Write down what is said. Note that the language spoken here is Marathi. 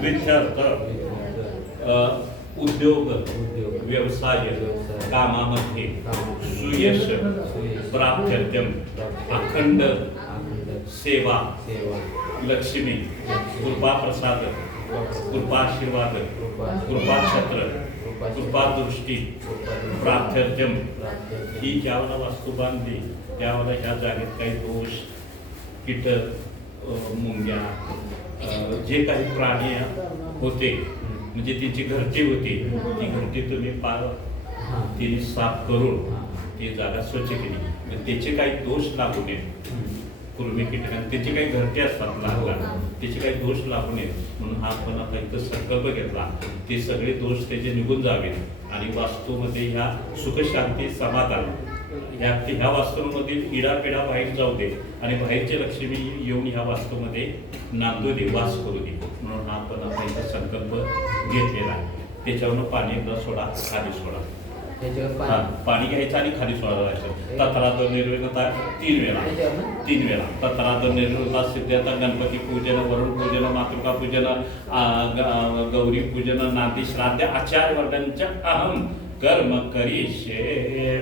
प्रित्यर्थ उद्योग व्यवसाय कामामध्ये सुयश प्राप्त्यर्थम अखंड सेवा लक्ष्मी कृपाप्रसाद कृपाशीर्वाद कृपाछत्र कृपादृष्टी प्राप्त्यर्थम ही ज्यावेळेला वास्तू बांधली त्यावेळेला ह्या जागेत काही दोष कीट मुंग्या जे काही प्राणी होते म्हणजे त्यांची घरटी होती ती घरटी तुम्ही तिने साफ करून ती जागा स्वच्छ केली म्हणजे त्याचे काही दोष लागू नये पूर्वी कीटकांना त्याची काही घरटी असतात लहान लहान त्याचे काही दोष लागू नयेत म्हणून हा आपण आता इथं संकल्प घेतला ते सगळे दोष त्याचे निघून जावेत आणि वास्तूमध्ये ह्या सुखशांती समाधान ह्या वास्तूमधील इडापिडा बाहेर जाऊ दे आणि बाहेरचे लक्ष्मी येऊन ह्या वास्तूमध्ये नांदू दे वास करू दे म्हणून हा आपण आता इथं संकल्प घेतलेला आहे त्याच्यावरनं पाणी एकदा सोडा खाली सोडा पाणी घ्यायचं आणि खाली सोडायचं तत्राद निर्विघ्नता 3 वेळा तत्राद निर्विघ्नता सिद्ध्यता गणपती पूजन वरुण पूजन मातृका पूजन गौरी पूजन नांदी श्राद्ध आचार्य वर्धनच्या अहम कर्म करिष्ये